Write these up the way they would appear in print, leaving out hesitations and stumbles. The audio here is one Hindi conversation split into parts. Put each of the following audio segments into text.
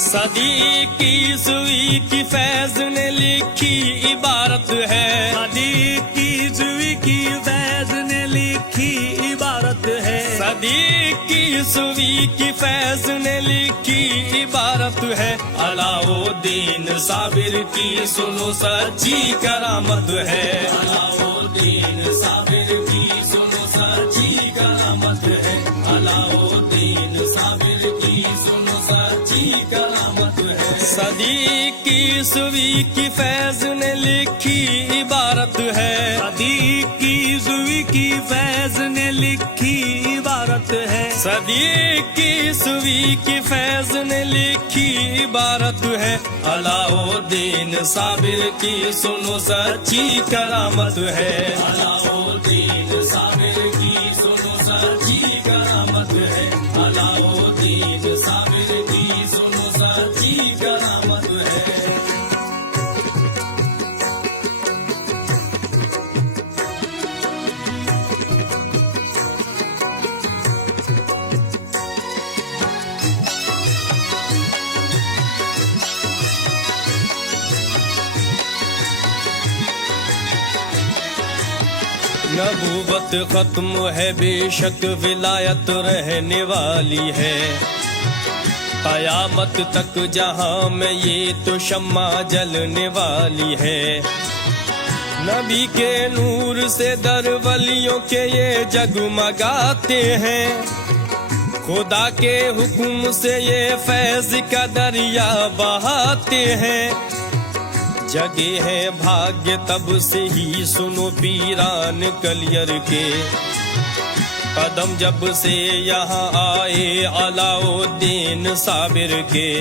सदी की सुई की फैज ने लिखी इबारत है, सदी की सुई की फैज ने लिखी इबारत है, सदी की सुई की फैज ने लिखी इबारत है। अलाउद्दीन साबिर की सुनो सच्ची करामत है, अलाउद्दीन साबिर की सुनो सच्ची करामत है, अलाउद्दीन साबिर की सुनो सच्ची करामत है। सदी की सुई की फैज ने लिखी इबारत है, सदी की सुई की फैज ने लिखी इबारत है, सदी की सुई की फैज ने लिखी इबारत है। अलाउद्दीन साबिर की सुनो सच्ची करामत है, अलाउद्दीन साबिर की सुनो सच्ची करामत है, अलाउद्दीन साबिर की सुनो सच्ची करामत है। नबूवत खत्म है बेशक विलायत रहने वाली है, कयामत तक जहां में ये तो शम्मा जलने वाली है। नबी के नूर से दर वलियों के ये जगमगाते हैं, खुदा के हुक्म से ये फैज का दरिया बहाते हैं। जगे है भाग्य तब से ही सुनो पीरान कलियर के, कदम जब से यहाँ आए अलाउद्दीन साबिर के।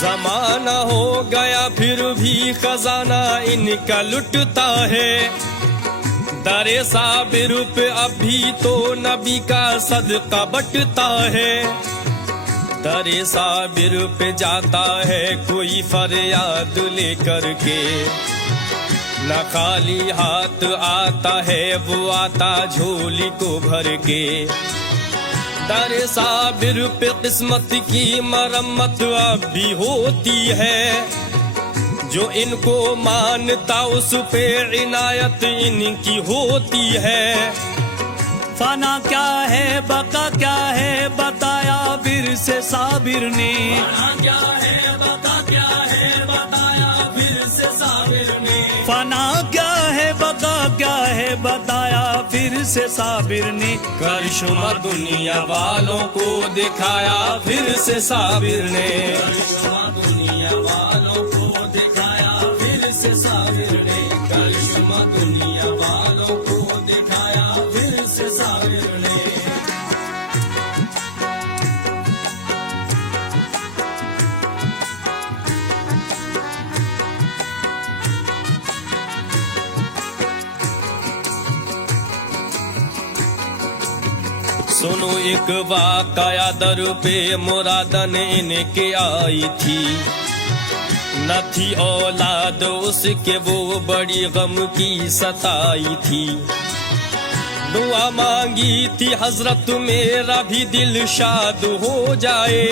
जमाना हो गया फिर भी खजाना इनका लुटता है, दरे साबिर पे अभी तो नबी का सदका बटता है। दरे साबिर पे जाता है कोई फरियाद लेकर के, न खाली हाथ आता है वो आता झोली को भर के। दरे साबिर पे किस्मत की मरम्मत अब भी होती है, जो इनको मानता उस पे इनायत इनकी होती है। फना क्या है बका क्या है बताया फिर से साबिर ने, फना क्या है बका क्या है बताया फिर से साबिर ने, फना क्या है बका क्या है बताया फिर से साबिर ने। करिश्मा दुनिया वालों को दिखाया फिर से साबिर ने, करिश्मा दुनिया वालों को दिखाया फिर से साबिर ने, करिश्मा दुनिया वालों को दिखाया फिर से साबिर ने। सुनो एक वाकया दर पे मुरादन इनके आई थी, न थी औलाद उसके वो बड़ी गम की सताई थी। दुआ मांगी थी हजरत मेरा भी दिल शाद हो जाए,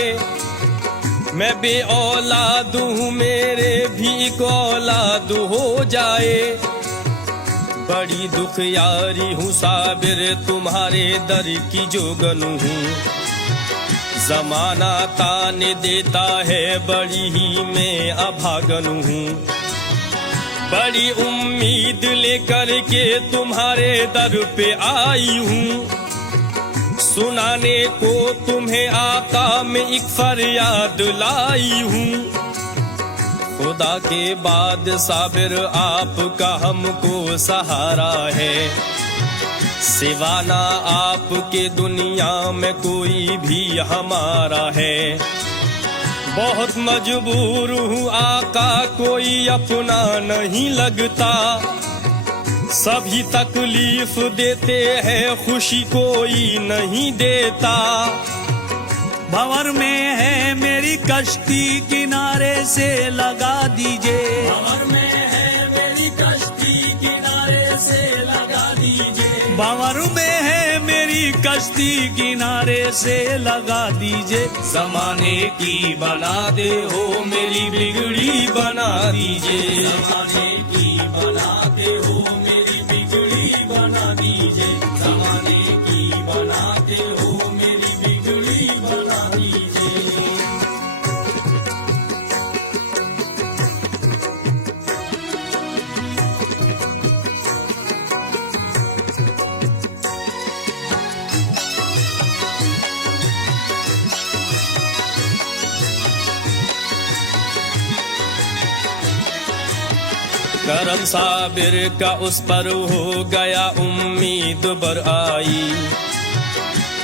मैं बे औलाद हूँ मेरे भी एक औलाद हो जाए। बड़ी दुख यारी हूँ साबिर तुम्हारे दर की जोगन हूँ, जमाना ताने देता है बड़ी ही मैं अभागन हूँ। बड़ी उम्मीद लेकर के तुम्हारे दर पे आई हूँ, सुनाने को तुम्हें आका में एक फरियाद लाई हूँ। खुदा के बाद साबिर आपका हमको सहारा है, सिवाना आपके दुनिया में कोई भी हमारा है। बहुत मजबूर हूँ आका कोई अपना नहीं लगता, सभी तकलीफ देते हैं खुशी कोई नहीं देता। भंवर में है मेरी कश्ती किनारे से लगा दीजिए, भंवर में है मेरी कश्ती किनारे से लगा दीजिए, भंवर में है मेरी कश्ती किनारे से लगा दीजिए। जमाने की बना दे हो मेरी बिगड़ी बना दीजिए। जमाने की बना दे हो मेरी बिगड़ी बना दीजिए। जमाने की बना दे हो मेरी बिगड़ी बना दीजिए। करम साबिर का उस पर हो गया उम्मीद बर आई।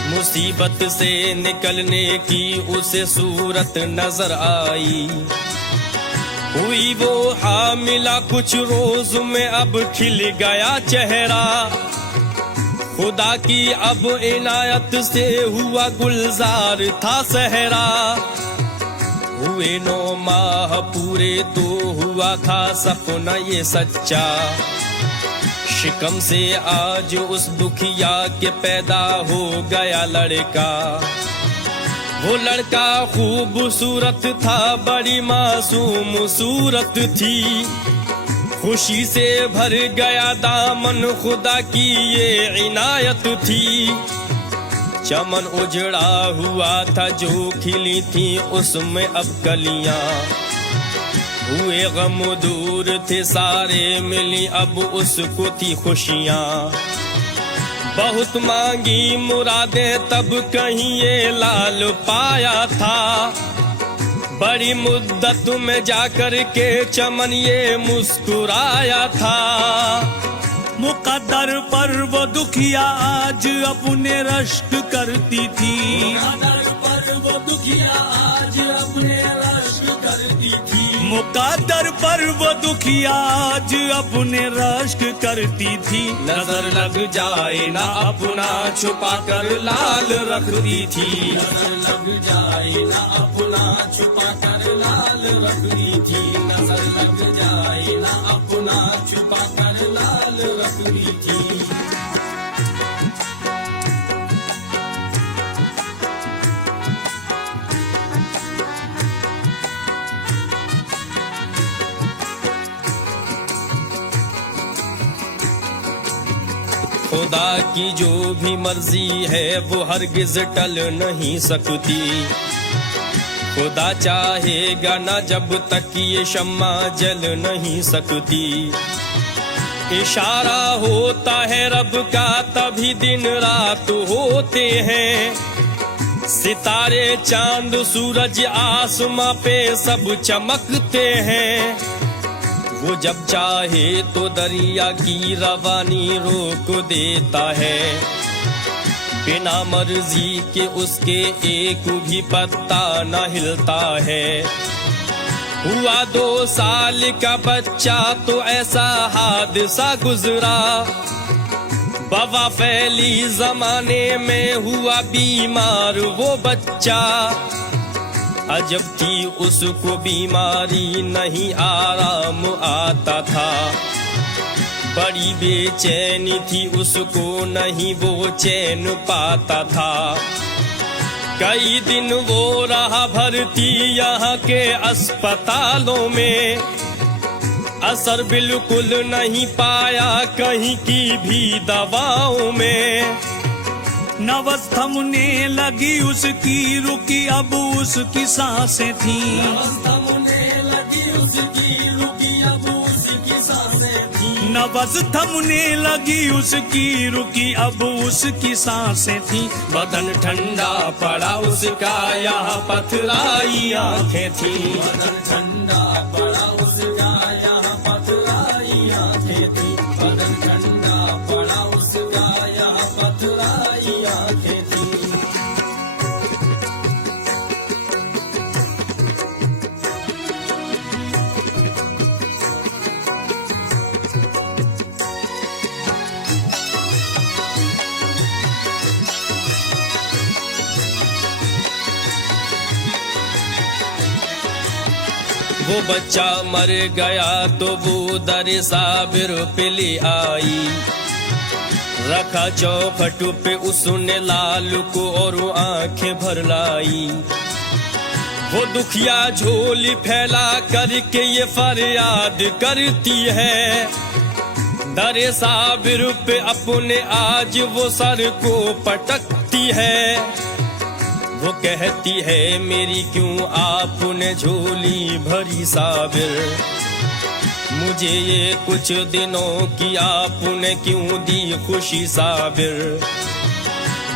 मुसीबत से निकलने की उसे सूरत नजर आई। हुई वो हामिला कुछ रोज में अब खिल गया चेहरा। खुदा की अब इनायत से हुआ गुलजार था सहरा। हुए 9 माह पूरे तो हुआ था सपना ये सच्चा। शिकम से आज उस दुखिया के पैदा हो गया लड़का। वो लड़का खूबसूरत था, बड़ी मासूम सूरत थी। खुशी से भर गया दामन, खुदा की ये इनायत थी। चमन उजड़ा हुआ था जो खिली थी उसमें अब कलियां। हुए गम दूर थे सारे मिली अब उसको थी खुशियां। बहुत मांगी मुरादें तब कहीं ये लाल पाया था। बड़ी मुद्दत में जाकर के चमन ये मुस्कुराया था। मुकद्दर पर वो दुखिया आज अपने रश्क करती थी। मुकद्दर पर वो दुखिया आज अपने रश्क करती थी। मुकद्दर पर वो दुखिया आज अपने रश्क करती थी। नजर लग जाए ना अपना छुपा कर लाल रखती थी। नजर लग जाए ना अपना छुपा कर लाल रखती थी। नजर लग जाए ना अपना छुपा कर लाल रखती थी। खुदा की जो भी मर्जी है वो हरगिज टल नहीं सकती। खुदा चाहेगा ना जब तक ये शम्मा जल नहीं सकती। इशारा होता है रब का तभी दिन रात होते हैं। सितारे चांद सूरज आसमां पे सब चमकते हैं। वो जब चाहे तो दरिया की रवानी रोक देता है। बिना मर्जी के उसके एक भी पत्ता न हिलता है। हुआ 2 साल का बच्चा तो ऐसा हादसा गुजरा। वबा फैली जमाने में हुआ बीमार वो बच्चा। अजब थी उसको बीमारी नहीं आराम आता था। बड़ी बेचैनी थी उसको नहीं वो चैन पाता था। कई दिन वो रहा भर्ती यहाँ के अस्पतालों में। असर बिल्कुल नहीं पाया कहीं की भी दवाओं में। नबज़ थमने लगी उसकी, रुकी अब उसकी सांसें थी। नबज़ थमने लगी उसकी, रुकी अब उसकी सांसें थी। नबज़ थमने लगी उसकी, रुकी अब उसकी सांसें थी। बदन ठंडा पड़ा उसका, यहाँ पथराई आंखें थी। बदन ठंडा पड़ा उसका, यहाँ पथराई आंखें थी। बदन ठंडा पड़ा उसका, यहाँ पथराई आंखें थी। वो बच्चा मर गया तो वो दर साबिर पे ले आई। रखा चौखट पे उसने लाल को और आंखें भर लाई। वो दुखिया झोली फैला करके ये फरियाद करती है, दरे साबिर पे अपने आज वो सर को पटकती है। वो कहती है मेरी क्यों आपने झोली भरी साबिर, मुझे ये कुछ दिनों की आपने क्यों दी खुशी साबिर।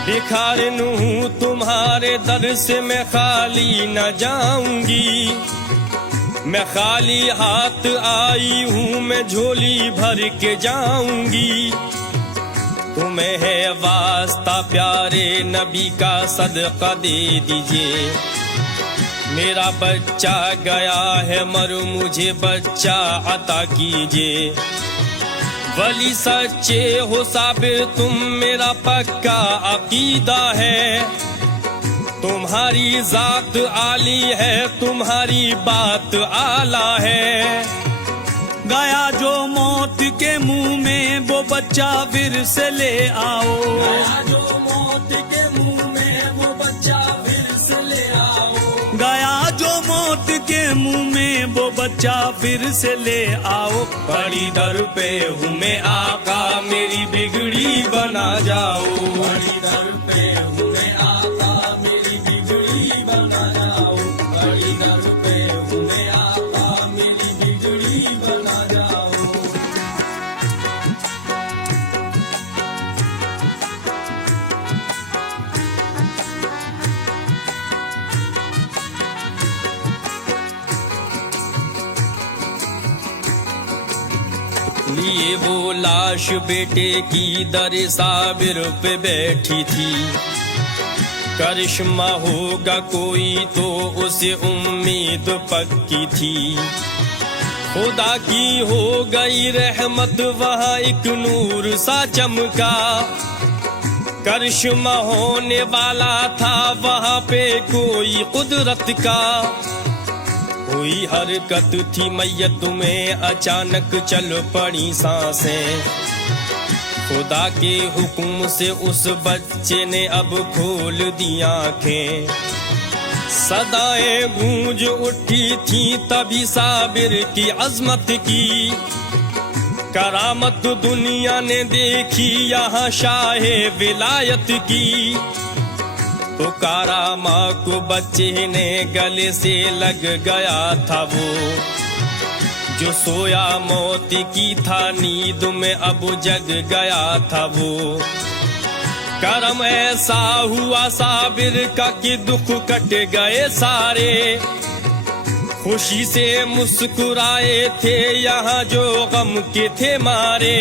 भिखारिन हूँ तुम्हारे दर से मैं खाली न जाऊंगी, मैं खाली हाथ आई हूँ मैं झोली भर के जाऊंगी। तुम्हें है वास्ता प्यारे नबी का सदका दे दीजिए, मेरा बच्चा गया है मर मुझे बच्चा अता कीजिए। वली सच्चे हो साबिर तुम मेरा पक्का अकीदा है, तुम्हारी जात आली है तुम्हारी बात आला है। गया जो मौत के मुंह में वो बच्चा फिर से ले आओ, गया जो मौत के मुंह में वो बच्चा फिर से ले आओ। गया जो मौत के मुंह में वो बच्चा फिर से ले आओ। बड़ी दर पे हूँ मैं आका मेरी बिगड़ी बना जाओ, बड़ी दर पे हूँ मैं आका मेरी बिगड़ी बना जाओ, बड़ी दर पे हूँ मैं आका मेरी बिगड़ी बना जाओ। लिए वो लाश बेटे की दरे साबिर पे बैठी थी, करिश्मा होगा कोई तो उसे उम्मीद पक्की थी। खुदा की हो गई रहमत वहाँ एक नूर सा चमका, करिश्मा होने वाला था वहाँ पे कोई कुदरत का। कोई हरकत थी मैयत में अचानक चल पड़ी सांसें, खुदा के हुक्म से उस बच्चे ने अब खोल दी आंखें। सदाएं गूंज उठी थी तभी साबिर की अजमत की, करामत दुनिया ने देखी यहाँ शाहे विलायत की। पुकारा माँ को बच्चे ने गले से लग गया था वो, जो सोया मौत की था नींद में अब जग गया था वो। करम ऐसा हुआ साबिर का कि दुख कट गए सारे, खुशी से मुस्कुराए थे यहाँ जो गम के थे मारे।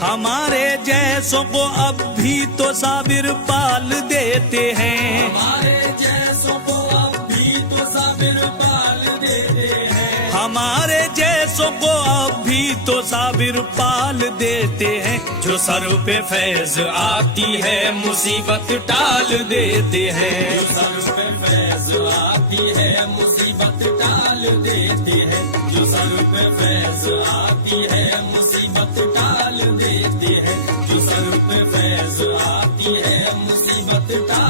हमारे जैसों को अब भी तो साबिर पाल देते हैं, हमारे जैसों को अब भी तो साबिर पाल देते हैं, हमारे जैसों को अब भी तो साबिर पाल देते हैं। जो सर पे फैज आती है मुसीबत टाल देते हैं, जो सर पे फैज आती है मुसीबत टाल देते हैं, जो सर पे फैज आती है मुसीबत टाल देते हैं, जो सर पे फैज आती है मुसीबत टाल